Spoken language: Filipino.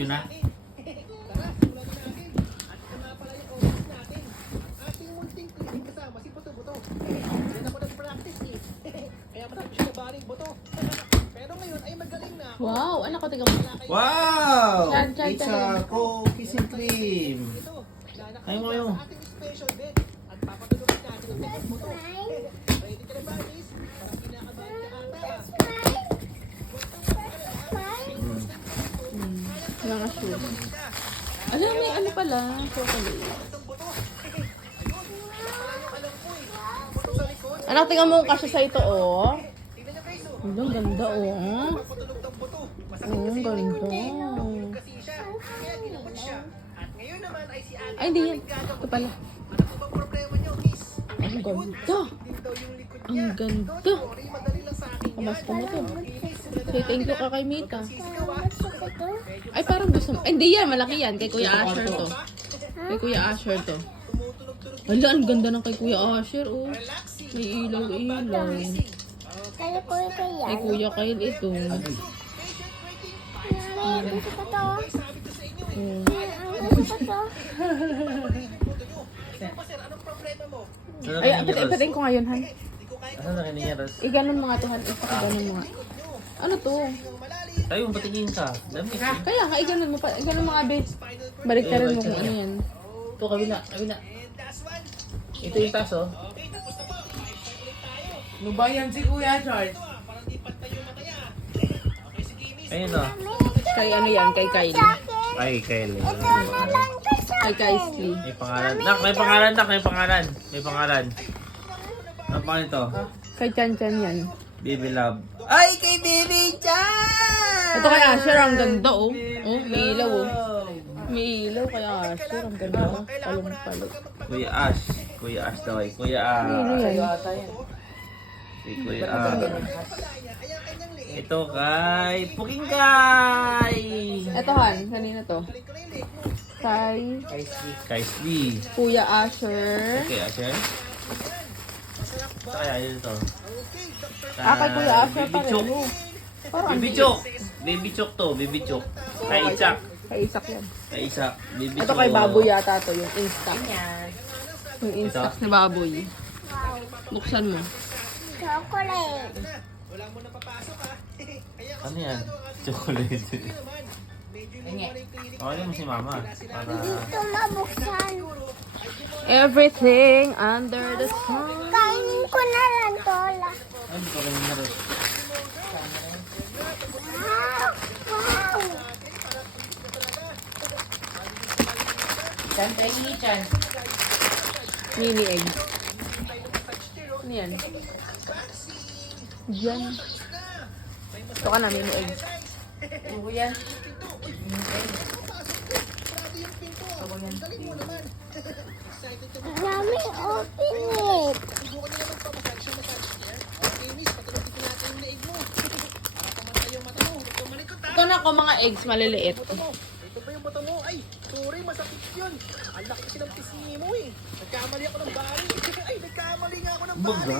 Video na. Tara, simulan na natin. At ito na pala yung office natin. Ang ating munting cleaning kasama si Buto-Buto. Yan ako nag-practice eh. Kaya marami siya nabaling buto. Pero ngayon ay magaling na ako. Wow, anak ko, tingnan mo. Wow! Chan, It's a cookies and cream. Ito, lalakad Ayun mo na yun. sa ating special bed. At papatulogin natin ang mga buto. Ready ka na ba, Miss? Parang kinakabahan ka ata. Mga shoes. Alam, may ano pala. Chocolate. Anak, tingnan mo kasi sa ito, oh. Ang ganda, oh. Oh, ang ganda. Ay, hindi yan. Ito pala. Ang ganda. Ang ganda. Kamas ko na to. Say thank you ka kay Mita. Ay, parang gusto mo. Ay, hindi yan. Malaki yan. Kay Kuya Asher to. Kay Kuya Asher to. Hala, ang ganda ng kay Kuya Asher, oh. May ilaw-ilaw. Kay Kuya Kyle ito. Ay, patayin ko ngayon, Han. Asan na kanina, Ros? Iganon mga to, Han. Iganon mga. Ano to? Tayo, patingin ka. Dami. Kaya nga, iganon mo pa. Iganon mga base. Baliktarin mo kung ano yan. Ito, kabila. Kabila. Ito yung taas, oh. Ano ba yan si Kuya George? Ayun, oh. Kay ano yan? Kay Kylie. Ay, Kylie. Kay Kylie. May pangalan. Nak, may pangalan, Nak. May pangalan. May pangalan. Ano pangalan ito? Kay Chan Chan yan. Baby Love. Ay, kay Baby Chan! Ito kay Asher, ang ganda, oh. Oh, may ilaw, oh. May ilaw kay Asher, ang ganda, oh. Palong-palong. Kuya Ash. Kuya Ash daw ay. Kuya Ano Ash. yan? Si Kuya Ash. Ito kay Pukingkay. Ito, Han. Kanina to. Kay Kay Slee. Kuya Asher. Okay, Asher. Kaya yun ito. Kay Kuya Asher pa rin, oh. Parang Baby Chok. Baby Chok to. Baby Chok. Kay Isak. Kay Isak yan. Kay Isak. Baby Ito Chok. kay Baboy yata to, yung Instax. Yung Instax ni Baboy. Buksan mo. Wala mo na papasok ha. Ano yan? Chocolate. Okay mo si Mama. Para... Everything under the sun. Kainin ko na lang to. Ay, hindi ko rin na rin. Wow! Wow! Chan, try ni Chan. Mini egg. Ano yan? Diyan. Ito ka na, mini egg. Ano yan? Maraming open it. Ito na ako mga eggs maliliit. Ito ba yung buto mo? Ay, sorry, masakit yun. Ang laki kasi ng pisngi mo eh. Nagkamali ako ng bari. Ay, nagkamali nga ako ng bari.